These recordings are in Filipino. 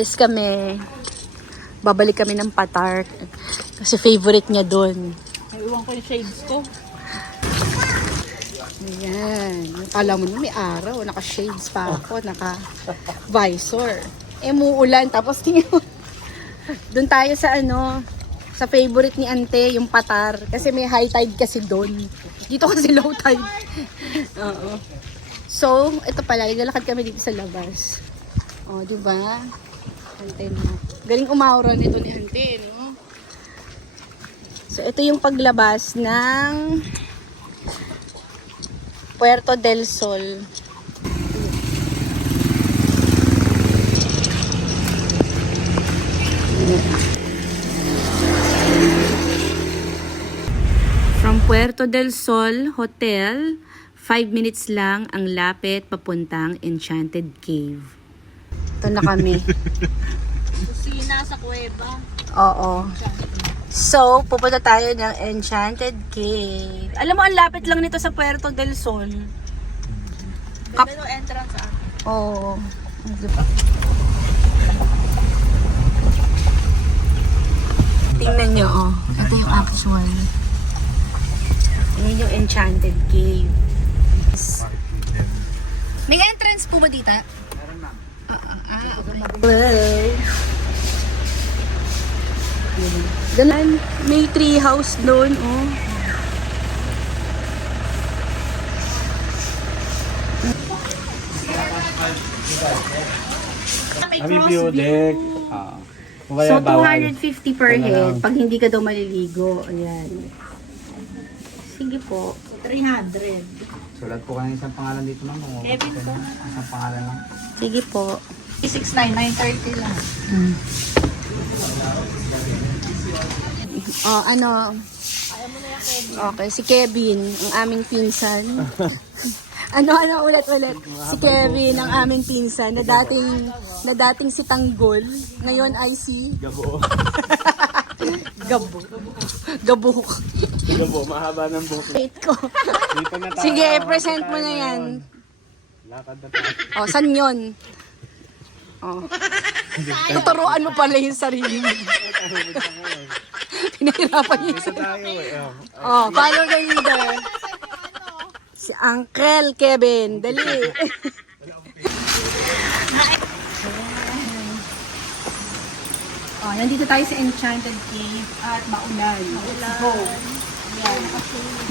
Alis kami. Babalik kami ng Patar. Kasi favorite niya doon. Naiwan ko yung shades ko. Ayan. Alam mo na may araw. Naka-shades pa ako. Naka-visor. Muulan. Tapos tingin mo. Doon tayo sa sa favorite ni Ante, yung Patar. Kasi may high tide kasi doon. Dito kasi low tide. Oo. So, ito pala. Lalakad kami dito sa labas. O, diba? Ante mo. Galing umawra nito ni Ante, no? So, ito yung paglabas ng Puerto del Sol. From Puerto del Sol Hotel, 5 minutes lang ang lapit papuntang Enchanted Cave. Ito na kami. Kusina sa kuweba. Oo. So, pupunta tayo ng Enchanted Cave. Alam mo, ang lapit lang nito sa Puerto del Sol. Ganda yung entrance Oo. Diba? Tingnan nyo, oh. Ito yung actual. Tingnan yung Enchanted Cave. May entrance po ba dito? Meron na. Okay. Ganun. May tree house doon, oh. Kami view deck. So, 250 per head pag hindi ka daw maliligo. Ayan. Sige po. 300. Sulat po kayo isang pangalan dito, ma'am. Kevin po. Isang pangalan lang. Sige po. 699, 930 lang. Oh, Okay, si Kevin, ang aming pinsan. Ulit. Si Kevin, ang aming pinsan, na dating si Tanggol, ngayon ay si Gabo. Gabuk. Gabo, mahaba ng buhok. Wait ko. Dito na tayo. Sige, present mo na yan. Lakad na tayo. Oh, saan yun? Oh. Tuturuan mo pala yung sarili mo. Pinahirapan niya yung Dito sarili. tayo eh. Oh, follow the leader. Si Uncle Kevin. Dali. Oh, nandito tayo sa Enchanted Cave at maulan. Let's go. Yan.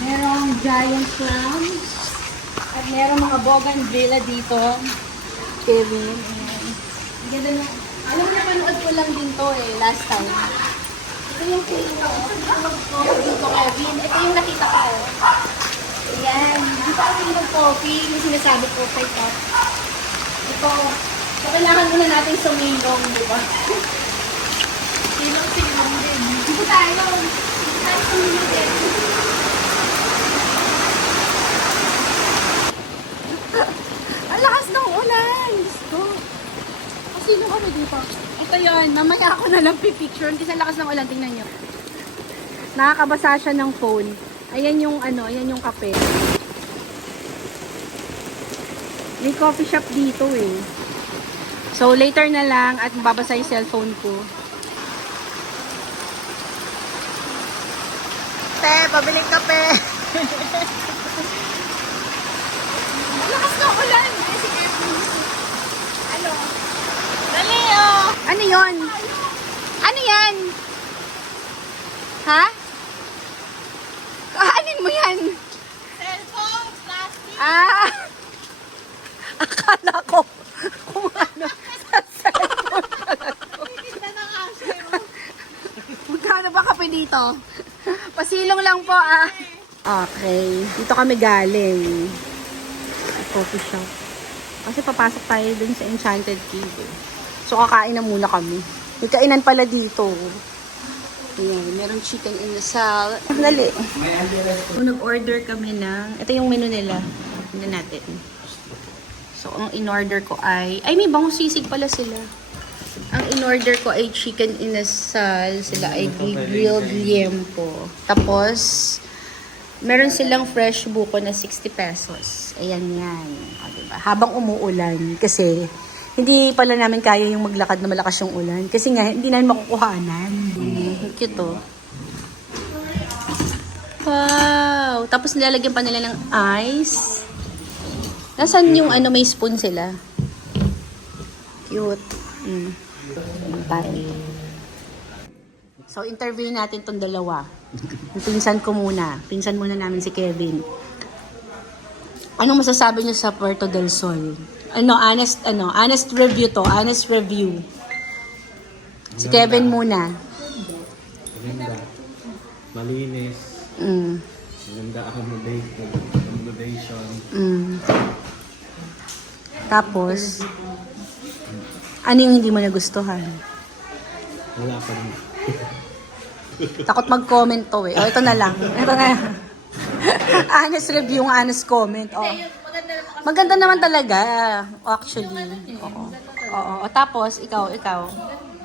Merong giant clams at merong mga bougainvillea dito. Kevin. Ayan. Ganda na. Alam mo, napanood ko lang din to last time. Ito yung dito, Kevin. Ito yung nakita ko. Ayan. Dito ako yung coffee. Yung sinasabi ko kay Kat. Ito. So, kailangan muna natin sumilong, di ba? Silong din. Dito tayo. Dito tayo sumilong din. Ang lakas ng ulan. Gusto. Sino kami dito? Ito yun. Mamaya ako na lang pipicture. Hindi sa lakas ng ulan. Tingnan nyo. Nakakabasa siya ng phone. Ayan yung ayan yung kape. May coffee shop dito eh. So later na lang at mababasa yung cellphone ko. Pabiling kape. Ang lakas ng ulan. Dali oh! Ano yon? Ano yan? Ha? Kaanin mo yan? Cellphone, plastic. Akala ko kung ano sa cellphone pala to. Tinda na nga siya. Magkano ba kape dito? Pasilong lang po Okay. Dito kami galing. Coffee shop. Kasi papasok tayo dun sa Enchanted Cave eh. So kakain na muna kami. May kainan pala dito. Ayan, meron chicken inasal. Dali. Nag-order kami ng, ito yung menu nila. Tingnan natin. So ang in-order ko ay may bangus sisig pala sila. Ang in-order ko ay chicken inasal. Sila ay grilled liempo. Tapos, meron silang fresh buko na 60 pesos. Ayan yan. O, diba? Habang umuulan. Kasi, Hindi pala namin kaya yung maglakad na malakas yung ulan. Kasi nga, hindi namin makukuhanan. Cute oh. Wow! Tapos nilalagyan pa nila ng ice. Nasaan yung ano, may spoon sila? Cute. Bye. So, interview natin tong dalawa. Yung pinsan ko muna. Pinsan muna namin si Kevin. Anong masasabi niyo sa Puerto del Sol? Honest review to. Honest review. Si Kevin muna. Maganda. Malinis. Maganda accommodation. Tapos, ano yung hindi mo nagustuhan? Wala pa rin. Takot mag-comment to eh. O, ito na lang. Ito na lang. Honest review, honest comment. Oh. Maganda naman talaga. Actually. Oo. Oo. O, tapos, ikaw.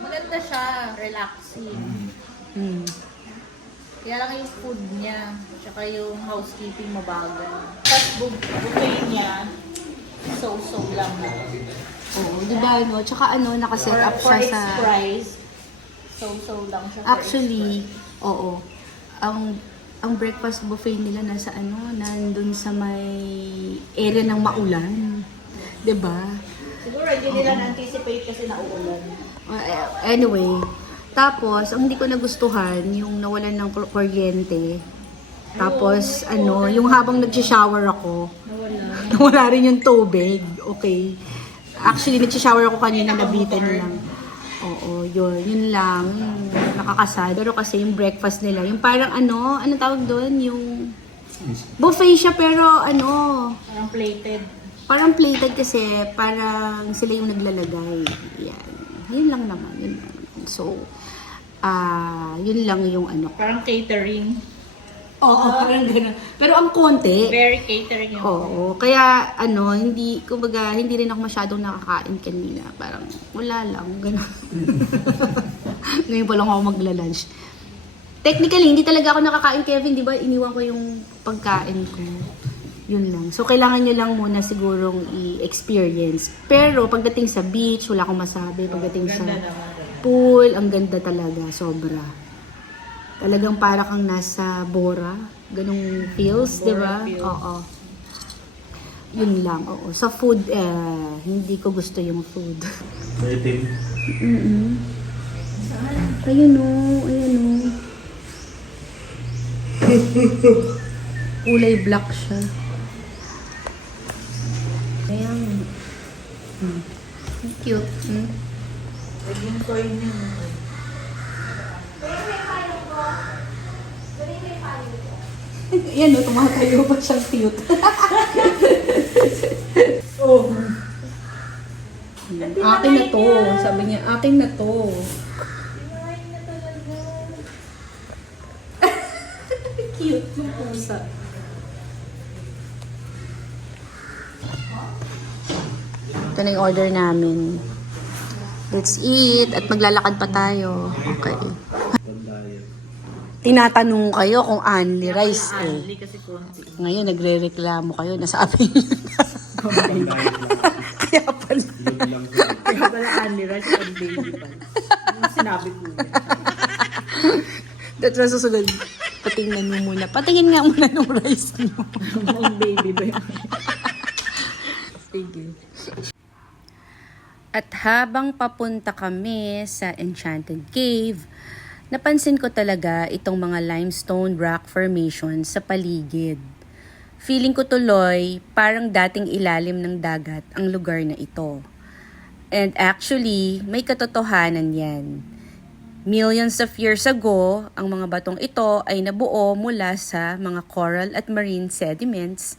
Maganda siya, relaxing. Kaya lang yung food niya, tsaka yung housekeeping mabagal. Tapos buffet niya, so lang. Oo, di ba, no? Tsaka nakaset up siya sa... Price, so lang siya. Actually, oo. Ang breakfast buffet nila nasa nandun sa may area ng maulan. 'Di ba? Siguro hindi nila na-anticipate kasi nauulan. Anyway, tapos ang hindi ko nagustuhan yung nawalan ng kuryente. Tapos yung habang nag-shower ako, nawala rin yung tubig. Okay. Actually, nag-shower ako kanina, nabitin lang. Oo, yun lang. Nakakasad. Pero kasi yung breakfast nila, yung parang anong tawag doon? Yung buffet siya pero Parang plated. parang plated kasi parang sila yung naglalagay. Yan. Yun lang naman. Yun lang. So, yun lang yung Parang catering. Oo, parang gano'n. Pero ang konti. Very catering yung Oo, kaya hindi rin ako masyadong nakakain kanina. Parang wala lang, gano'n. Ngayon pa lang ako magla-lunch. Technically, hindi talaga ako nakakain, Kevin, di ba? Iniwan ko yung pagkain ko. Yun lang. So, kailangan nyo lang muna sigurong i-experience. Pero, pagdating sa beach, wala akong masabi. Pagdating sa pool, ang ganda talaga. Sobra. Talagang para kang nasa Bora. Ganong feels, di ba? Oo. Yun lang, oo. Sa food, hindi ko gusto yung food. Itim. Ayun o. Kulay black siya. Ayan. Cute. yung coin niya. Yan o, tumatayo pa siyang cute. Oh. Akin na to. Sabi niya, akin na to. Cute yung pusa. Ito na yung order namin. Let's eat at maglalakad pa tayo. Okay. Tinatanong kayo kung only rice eh. Only kasi konti. Ngayon nagre-reklamo kayo. Nasabi nyo na. Kaya pala. Kaya pala only rice and baby pa. Yung sinabi ko. That's why susunod. Patingnan mo muna. Patingin nga muna ng rice mo. Ang baby ba yun? Sige. At habang papunta kami sa Enchanted Cave, napansin ko talaga itong mga limestone rock formations sa paligid. Feeling ko tuloy parang dating ilalim ng dagat ang lugar na ito. And actually, may katotohanan yan. Millions of years ago, ang mga batong ito ay nabuo mula sa mga coral at marine sediments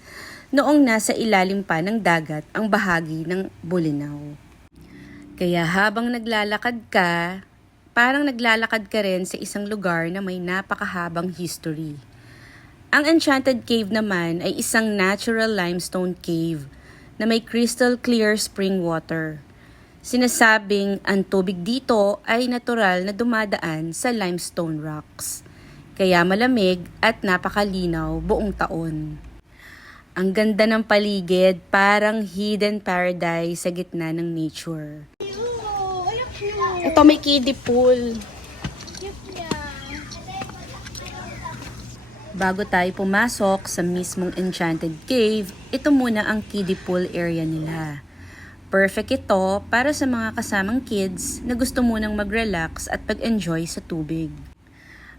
noong nasa ilalim pa ng dagat ang bahagi ng Bolinao. Kaya habang naglalakad ka, parang naglalakad ka rin sa isang lugar na may napakahabang history. Ang Enchanted Cave naman ay isang natural limestone cave na may crystal clear spring water. Sinasabing ang tubig dito ay natural na dumadaan sa limestone rocks. Kaya malamig at napakalinaw buong taon. Ang ganda ng paligid, parang hidden paradise sa gitna ng nature. Ito may kiddie pool. Bago tayo pumasok sa mismong Enchanted Cave, ito muna ang kiddie pool area nila. Perfect ito para sa mga kasamang kids na gusto munang mag-relax at pag-enjoy sa tubig.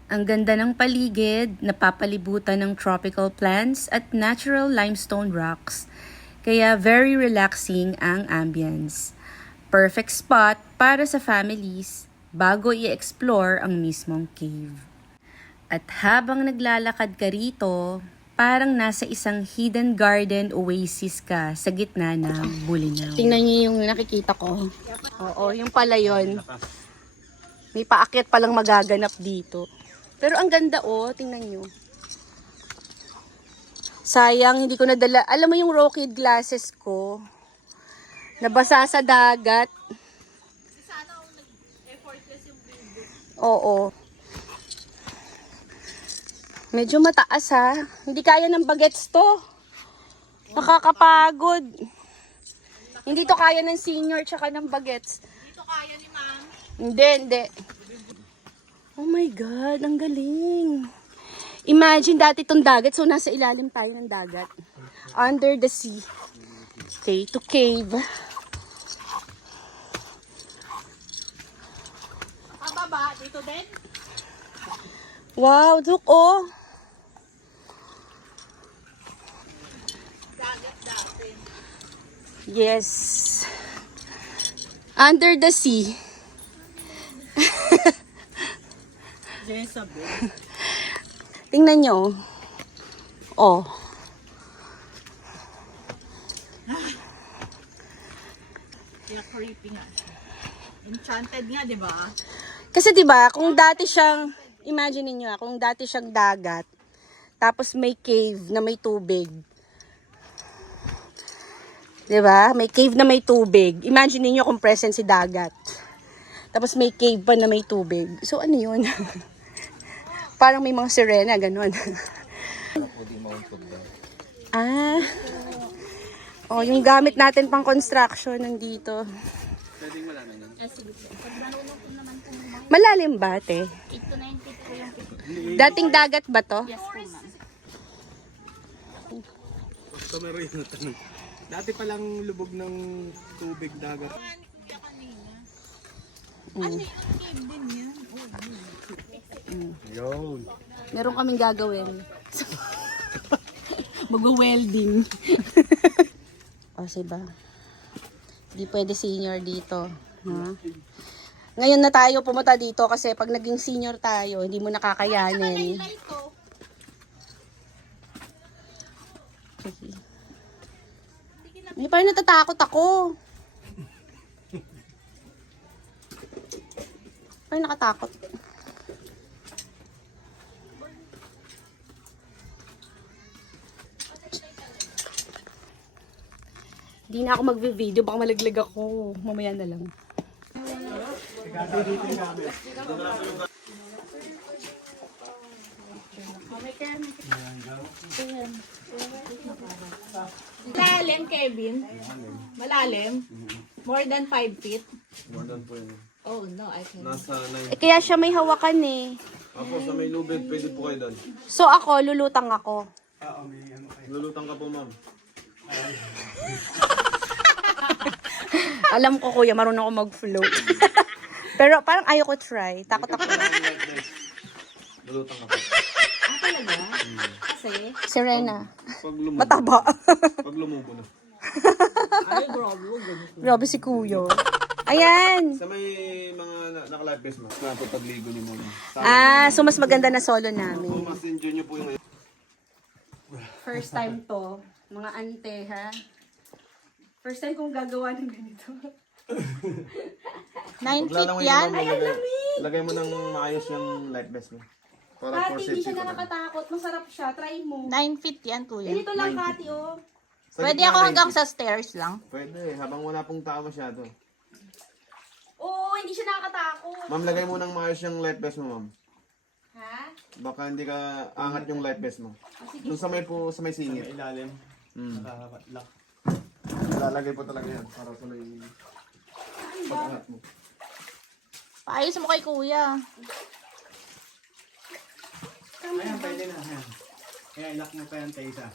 Ang ganda ng paligid, napapalibutan ng tropical plants at natural limestone rocks, kaya very relaxing ang ambience. Perfect spot para sa families bago i-explore ang mismong cave. At habang naglalakad ka rito, parang nasa isang hidden garden oasis ka sa gitna ng Bulinaw. Tingnan niyo yung nakikita ko. Oo, yung pala yun. May paakyat palang magaganap dito. Pero ang ganda tingnan nyo. Sayang, hindi ko nadala. Alam mo yung Rockid glasses ko? Nabasa sa dagat. Sana kung nag-effortless yung video. Oo. Medyo mataas ha. Hindi kaya ng bagets to. Nakakapagod. Hindi to kaya ng senior tsaka ng bagets. Dito kaya ni Mami. Hindi. Oh my God, ang galing. Imagine dati itong dagat, so nasa ilalim tayo ng dagat. Under the sea. Okay, to cave. Pababa, dito din. Wow, look Dagat dati. Yes. Under the sea. Jezabel. Tingnan nyo. Oh. Kaya creepy nga. Enchanted nga, di ba? Kasi 'di ba, kung dati siyang imagine niyo, kung dati siyang dagat, tapos may cave na may tubig. 'Di ba? May cave na may tubig. Imagine niyo kung present si dagat. Tapos may cave pa na may tubig. So ano 'yun? Parang may mga sirena ganun. Ah. Oh, yung gamit natin pang construction nandito. Pwedeng malaman yun. Malalim ba, te? 8 to 9 feet po yung Dating dagat ba to? Yes po, ma'am. Gusto mo rin yung tanong. Dati palang lubog ng tubig dagat. Kuya kanina. Ano yung cave din yan? Yun. Meron kaming gagawin. Mag-welding. O, diba? Hindi pwede senior dito. Ha? Ngayon na tayo pumunta dito kasi pag naging senior tayo, hindi mo nakakayanin. Laylay ko. Okay. Hindi pa rin natatakot ako. Parang nakatakot. Hindi na ako magvi-video, baka malaglag ako. Mamaya na lang. Malalim, Kevin. Malalim. More than 5 feet. More than po yun. Oh no, I can. Nasa 9. Kaya siya may hawakan eh. Ako sa may lubid, pwede po kayo doon. So ako, lulutang ako. Lulutang ka po, ma'am. Alam ko kuya, marunong ako mag-float. Pero parang ayaw ko try. Takot ako. Lulutang ka po. Talaga? Kasi? Serena. Pag lumubo. Mataba. Pag lumubo na. Ay, grabe. Grabe si kuya. Ayan. Sa may mga naka-live base mo. Napapagligo ni Mona. So mas maganda na solo namin. Mas enjoy nyo po yung ngayon. First time to. Mga ante, ha? First time kong gagawa ng ganito. 9 feet yan? Ay, ang lamig! Lagay mo ng maayos yung life vest mo. Para for Kati, hindi safety siya pa rin. nakakatakot. Masarap siya. Try mo. 9 feet yan, kuya. Ganito lang, Kati, oh. Sa Pwede gitna, ako 9 hanggang feet. sa stairs lang. Pwede, habang wala pong tao masyado. Oo, hindi siya nakakatakot. Ma'am, lagay mo ng maayos yung life vest mo, ma'am. Ha? Baka hindi ka angat yung life vest mo. Oh, sige. Doon sa may singit. Sa ilalim. Nakakalock. Lalagay po talaga yan para sa may pag-angat mo. Paayos mo kay kuya. Ayan, pwede na. Ayan. Kaya ilock mo pa yan sa isa.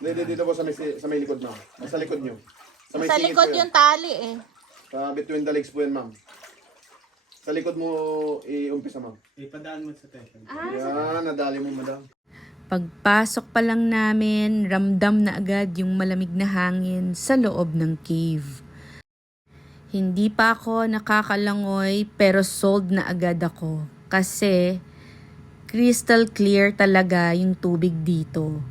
Hindi, dito po sa may likod, ma'am. Sa likod nyo. may Sa singit likod po yan. yung tali eh. Sa between the legs po yan, ma'am. Sa likod mo i-umpisa, ma'am. Ipadaan mo sa teka. Yan, nadali mo, madam. Pagpasok pa lang namin, ramdam na agad yung malamig na hangin sa loob ng cave. Hindi pa ako nakakalangoy pero sold na agad ako kasi crystal clear talaga yung tubig dito.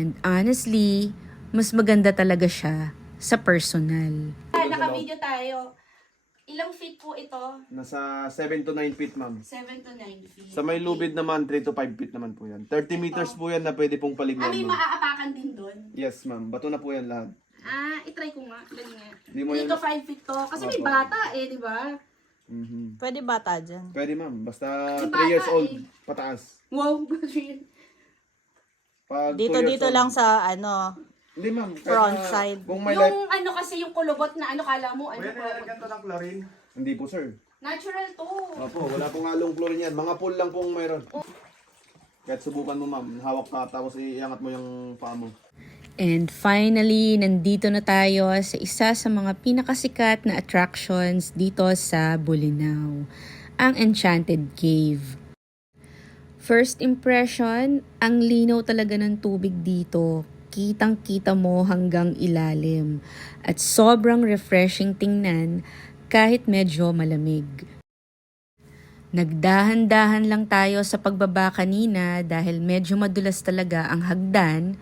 And honestly, mas maganda talaga siya sa personal. Naka-video tayo. Ilang feet po ito? Nasa 7 to 9 feet, ma'am. 7 to 9 feet. Sa may lubid naman, 3 to 5 feet naman po yan. 30 meters po yan na pwede pong paliguan, May ma'am. maaapakan din doon. Yes, ma'am. Bato na po yan lahat. I-try ko nga. Dali nga. Hindi mo yan... Dito 5 feet to. Kasi may Opo. bata eh, di ba? Mhm. Pwede bata dyan. Pwede, ma'am. Basta May 3 years bata old, eh. pataas. Wow. Pag 2 Dito years old- lang sa ano. Hindi, ma'am. Kahit front na side. Kung may life... Yung ano kasi, yung kulubot na ano, kala mo, ano po. to ng chlorine. Hindi po, sir. Natural to. Opo, wala pong halong chlorine yan. Mga pool lang pong mayroon. Kahit subukan mo, ma'am. Hawak ka, tapos iangat mo yung paa mo. And finally, nandito na tayo sa isa sa mga pinakasikat na attractions dito sa Bolinao, ang Enchanted Cave. First impression, ang linaw talaga ng tubig dito. Kitang-kita mo hanggang ilalim. At sobrang refreshing tingnan kahit medyo malamig. Nagdahan-dahan lang tayo sa pagbaba kanina dahil medyo madulas talaga ang hagdan.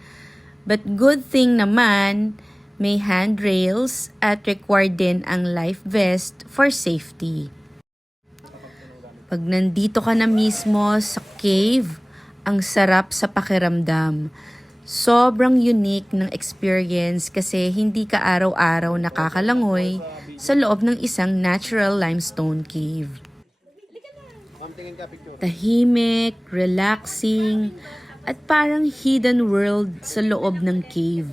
But good thing naman, may handrails at required din ang life vest for safety. Pag nandito ka na mismo sa cave, ang sarap sa pakiramdam. Sobrang unique ng experience kasi hindi ka araw-araw nakakalangoy sa loob ng isang natural limestone cave. Ma'am, tingin ka picture. Tahimik, relaxing, at parang hidden world sa loob ng cave.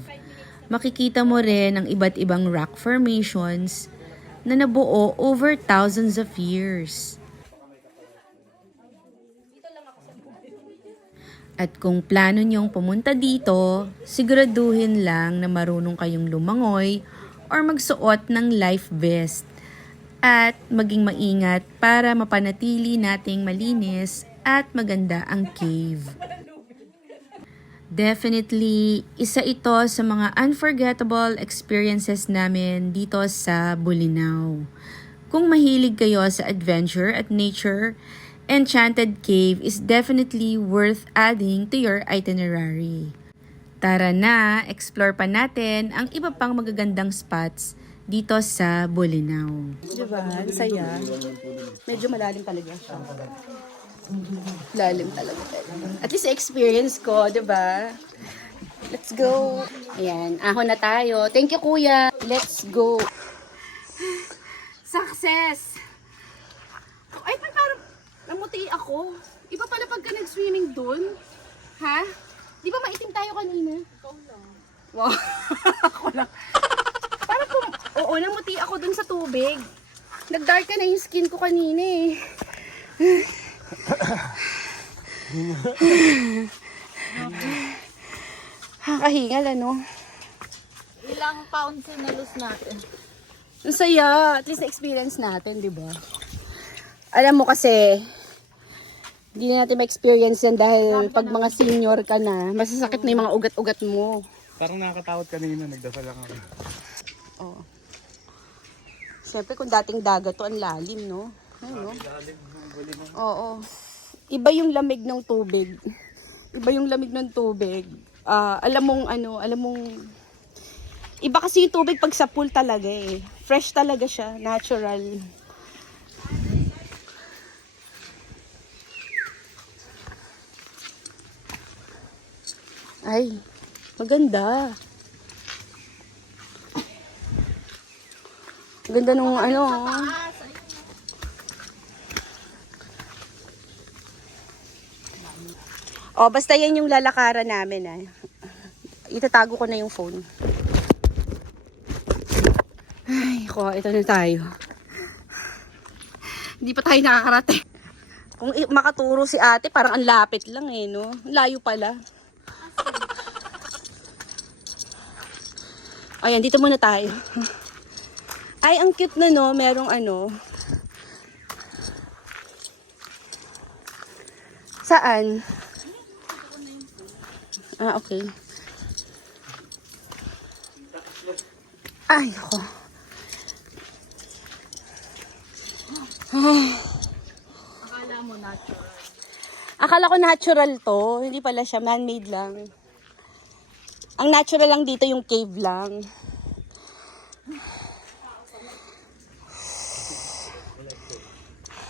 Makikita mo rin ang iba't ibang rock formations na nabuo over thousands of years. At kung plano niyong pumunta dito, siguraduhin lang na marunong kayong lumangoy or magsuot ng life vest at maging maingat para mapanatili nating malinis at maganda ang cave. Definitely, isa ito sa mga unforgettable experiences namin dito sa Bolinao. Kung mahilig kayo sa adventure at nature, Enchanted Cave is definitely worth adding to your itinerary. Tara na, explore pa natin ang iba pang magagandang spots dito sa Bolinao. Diba? Ang saya. Medyo malalim talaga siya. Lalim talaga. At least experience ko, diba? Let's go. Ayan, ahon na tayo. Thank you, kuya. Let's go. Success! Ay, parang namuti ako. Iba pala pagka nag-swimming dun. Ha? Di ba maitim tayo kanina? Ikaw lang. Wow. Ako lang. Parang oo, namuti ako dun sa tubig. Nag-dark ka na yung skin ko kanina eh. Kakahingal ano? Ilang pounds yung nalus natin? Ang saya. At least na-experience natin, di ba? Alam mo kasi, hindi na natin ma-experience yan dahil pag mga senior ka na, masasakit na yung mga ugat-ugat mo. Parang nakakatakot kanina, nagdasal lang ako. Oh. Siyempre kung dating dagat to, ang lalim, no? Ayun, no? Oo. Iba yung lamig ng tubig. Iba yung lamig ng tubig. Alam mong, iba kasi yung tubig pag sa pool talaga eh. Fresh talaga siya, natural. Ay, maganda. Ganda nung ano. Oh, basta yan yung lalakaran namin Itatago ko na yung phone. Ay, ko, ito na tayo. Hindi pa tayo nakakarating. Kung makaturo si ate, parang ang lapit lang eh, no? Layo pala. Ayan, dito muna tayo. Ay, ang cute na, no? Merong ano. Saan? Ah, okay. Ay, ako. Akala mo natural. Akala ko natural to. Hindi pala siya. Man-made lang. Ang natural lang dito yung cave lang.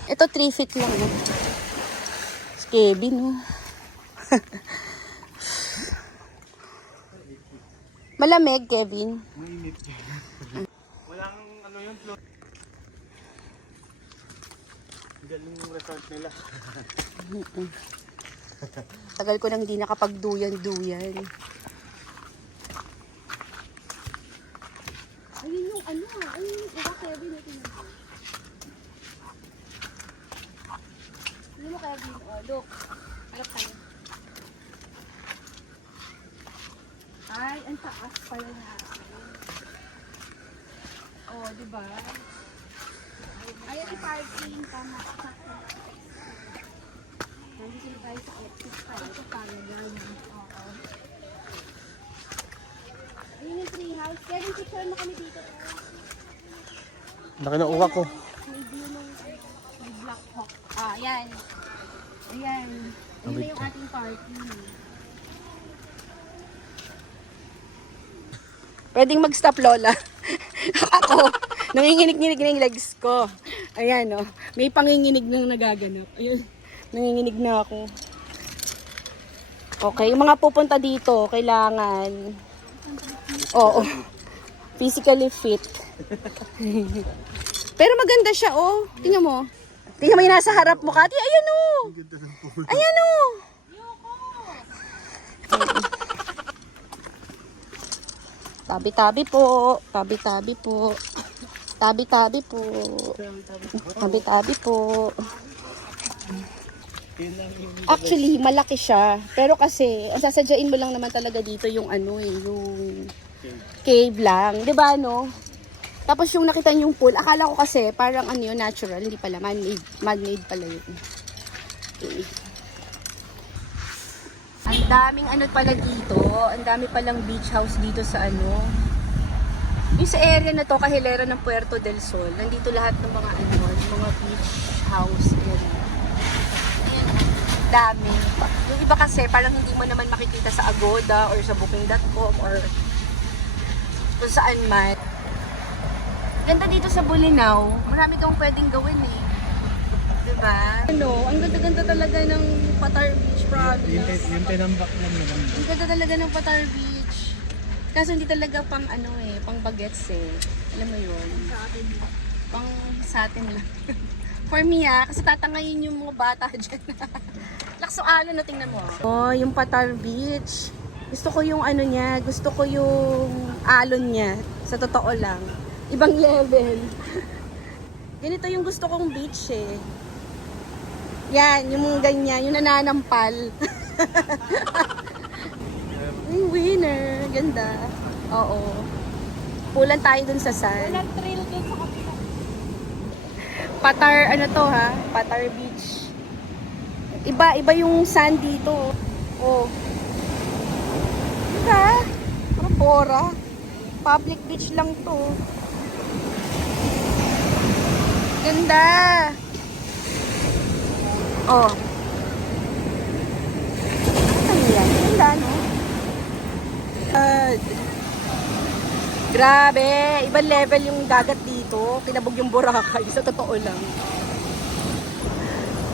Ito 3 feet lang. No? Kevin, no? Malamig, Kevin. Walang ano yun, floor. Galing yung resort nila. Tagal ko nang di nakapagduyan-duyan. Ayun yung ano, ayun yung iba, Kevin. Ayun mo, Kevin. Oh, look. Harap tayo. Ay, ang taas pala natin. Oh, di ba? Ayan yung parking. Tama. Nandito na tayo sa electric tayo. Ito palagan. Oo. Ayun yung tree house. Kevin, picture mo kami dito. Laki ng uwak ko. May view ng may Black Hawk. Ah, ayan. Ayan. Ayun na yung ating parking. Pwedeng mag-stop, Lola. Ako, nanginginig-nginig na yung legs ko. Ayan, oh. May panginginig na nagaganap. Ayun, nanginginig na ako. Okay, yung mga pupunta dito, kailangan, oo, physically fit. Pero maganda siya, oh. Tingnan mo. Tingnan mo yung nasa harap mo, Kati. Ayan, oh. Ayan, oh. Tabi-tabi po. Tabi-tabi po. Tabi-tabi po. Tabi-tabi po. Actually, malaki siya. Pero kasi, ang sasadyain mo lang naman talaga dito yung ano eh, yung cave lang. 'Di ba no? Tapos yung nakita niyo yung pool, akala ko kasi parang ano yun, natural. Hindi pala, man-made. Man-made pala yun. Okay. Ang daming ano pala dito. Ang dami palang beach house dito sa ano. Yung sa area na to, kahilera ng Puerto del Sol. Nandito lahat ng mga ano, mga beach house area. Ayan, dami. Yung iba kasi parang hindi mo naman makikita sa Agoda or sa booking.com or kung saan man. Ganda dito sa Bolinao. Marami kang pwedeng gawin eh. Diba? Ano, ang ganda-ganda talaga ng Patar Beach, province. Yung tinambak lang naman. Ang ganda talaga ng Patar Beach. Kaso hindi talaga pang ano eh, pang bagets eh. Alam mo yun? Sa atin. Pang sa atin lang. For me kasi tatangayin yung mga bata dyan. Lakso alon na tingnan mo. Oh, yung Patar Beach. Gusto ko yung ano niya, gusto ko yung alon niya. Sa totoo lang. Ibang level. Ganito yung gusto kong beach eh. Yan, yung ganyan, yung nananampal. Yung winner, ganda. Oo. Pulan tayo dun sa sand. Walang trail dun sa kapila. Patar, ano to ha? Patar Beach. Iba yung sand dito. Oh. Diba? Parang Bora. Public beach lang to. Ganda. Oh. Ano yan? Ganda, no? Grabe. Ibang level yung dagat dito. Kinabog yung Boracay. Sa totoo lang.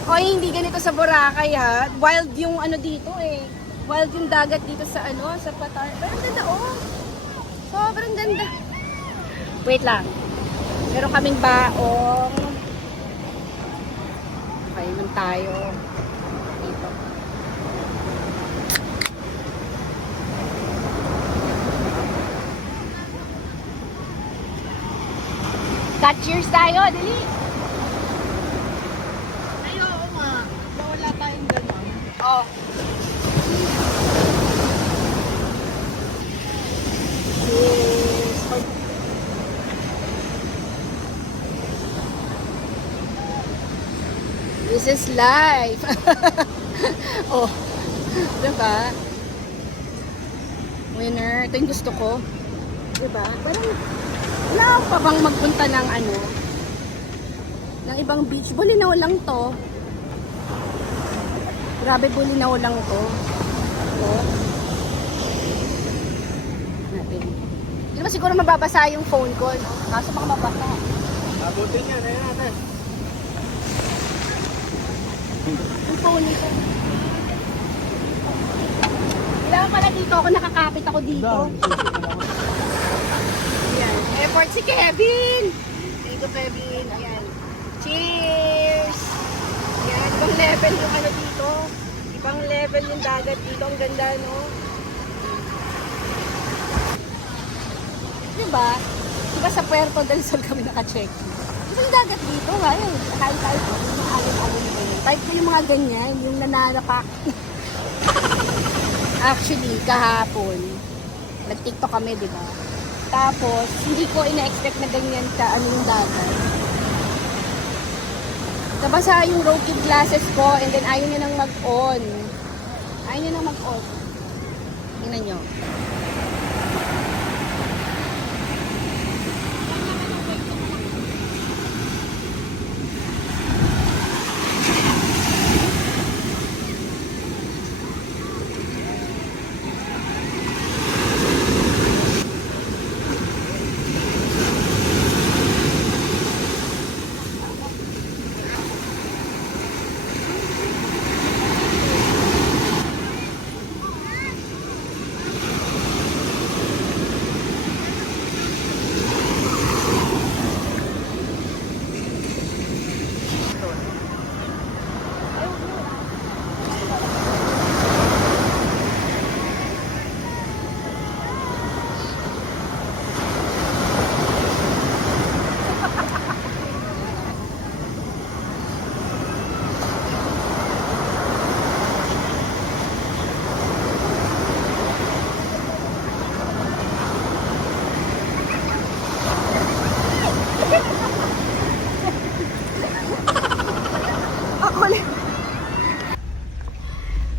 Hoy, hindi ganito sa Boracay ha. Wild yung ano dito eh. Wild yung dagat dito sa ano, sa Patar. Pero ang ganda oh. Sobrang ganda. Wait lang. Meron kaming baong. Okay, man tayo. Dito. Cut cheers tayo, dali. Ay, oo nga. Wala tayong gano'n. Oh. Cheers. This is life. Oh. Diba? Winner. Ito yung gusto ko. Diba? Parang wala pa bang magpunta ng ano? Ng ibang beach. Bulinaw lang to. Grabe, bulinaw lang to. Oh. Natin. Hindi naman siguro mababasa yung phone ko, no? Kaso baka mabasa. Abutin yan, ayun natin. Yung phone nito. Kailangan pala dito ako, nakakapit ako dito. Ayan. Effort si Kevin! Thank you, Kevin. Ayan. Cheers! Ayan. Ibang level yung ano dito. Ibang level yung dagat dito. Ang ganda, no? Diba? Diba sa Puerto del Sol kami naka-check? Diba yung dagat dito, ha? Kahit po, yung alin-alin ko yun. Type ko yung mga ganyan, yung nananapak. Actually, kahapon, nag-TikTok kami, di ba? Tapos, hindi ko ina-expect na ganyan ka, ano yung dagat. Nabasa yung road glasses ko, and then ayaw niya nang mag-on. Ayaw niya nang mag-on. Tingnan nyo.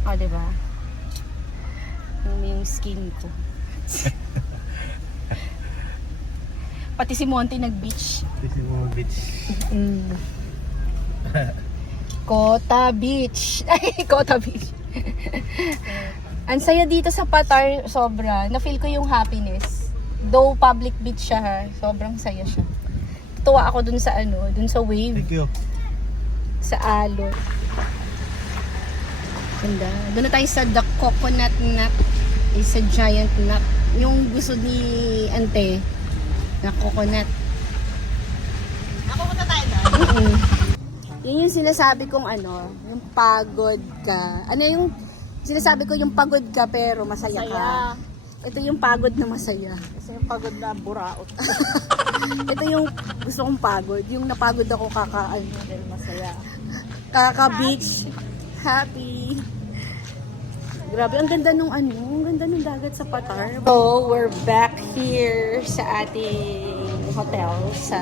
O, diba? Yung skin ko. Pati si Monty nag-beach. This is more beach. Kota Beach. Ay, Kota Beach. Ang saya dito sa Patar, sobra. Na-feel ko yung happiness. Though public beach siya, ha, sobrang saya siya. Tuwa ako dun sa ano, dun sa wave, Thank you. sa alon. Ganda. Doon na tayo sa the coconut nut. Is a giant nut. Yung gusto ni Ante na coconut. Napupunta tayo na. Yun yung sinasabi kong ano, yung pagod ka. Ano yung sinasabi ko, yung pagod ka pero masaya ka. Ito yung pagod na masaya. Kasi yung pagod na buraot. Ito yung gusto kong pagod. Yung napagod ako Dahil masaya. kaka-beach. Happy. Grabe, ang ganda nung ano, ang ganda nung dagat sa Patar. So, we're back here sa ating hotel sa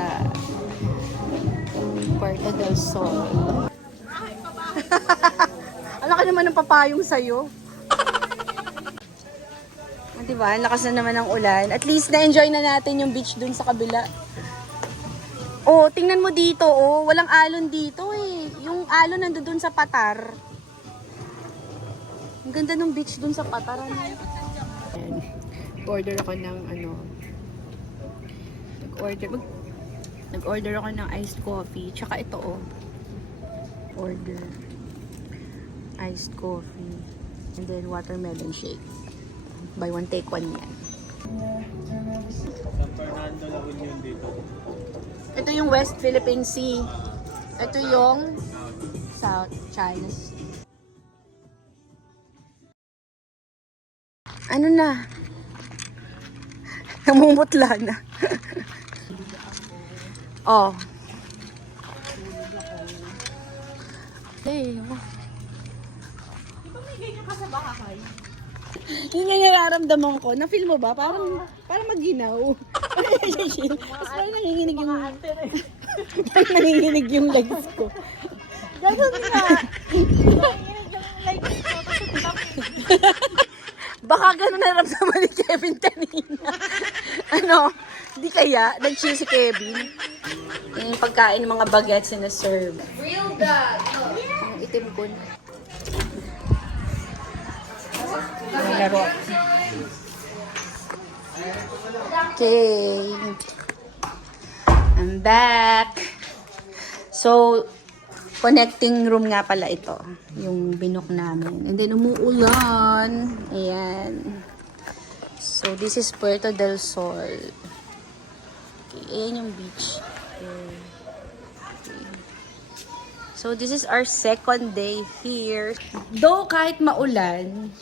Puerto del Sol. Ano ka naman ng papayong sa'yo? Diba? Ang lakas na naman ng ulan. At least na-enjoy na natin yung beach dun sa kabila. Oh, tingnan mo dito, oh. Walang alon dito eh. Yung alon nandun dun sa Patar. Ang ganda ng beach dun sa Patar. Ayan. Order ako ng ano. Nag-order ako ng iced coffee. Tsaka ito, oh. Order. Iced coffee. And then watermelon shake. Buy one, take one yan. San Fernando La Union dito. Ito yung West Philippine Sea. Ito yung South China Sea. Ano na? Namumutla na. Oh. Hey, oh. Yun yung nararamdaman ko. Na-feel mo ba? Parang maginaw. Tapos parang nanginginig yung... parang nanginginig yung legs ko. Ganun nga. Baka ganun naramdaman ni Kevin kanina. Ano? Di kaya? Nag-chill si Kevin. Yung pagkain ng mga bagets na serve. Real dog. Yung itim ko na. Laro. Okay. I'm back. So, connecting room nga pala ito. Yung binook namin. And then, umuulan. Ayan. So, this is Puerto del Sol. Okay, ayan yung beach. Okay. So, this is our second day here. Though, kahit maulan,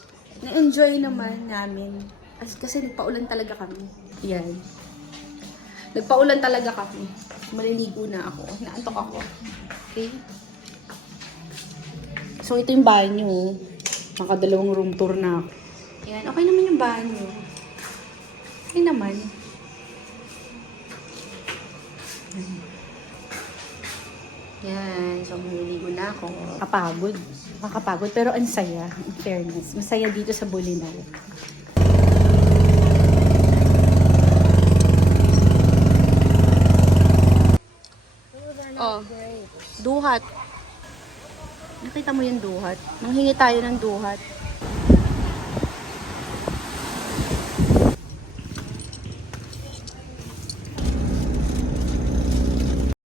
na-enjoy naman namin. Kasi nagpaulan talaga kami. Yan. Nagpaulan talaga kami. Maliligo na ako. Naantok ako. Okay? So, ito yung banyo. Nakadalawang room tour na ako. Yan. Okay naman yung banyo. Okay naman. Yan. So, maliligo na ako. Kapagod. Makakapagod. Pero ang saya. In fairness. Masaya dito sa Bolinao. Oh. Duhat. Nakita mo yung duhat? Manghingi tayo ng duhat.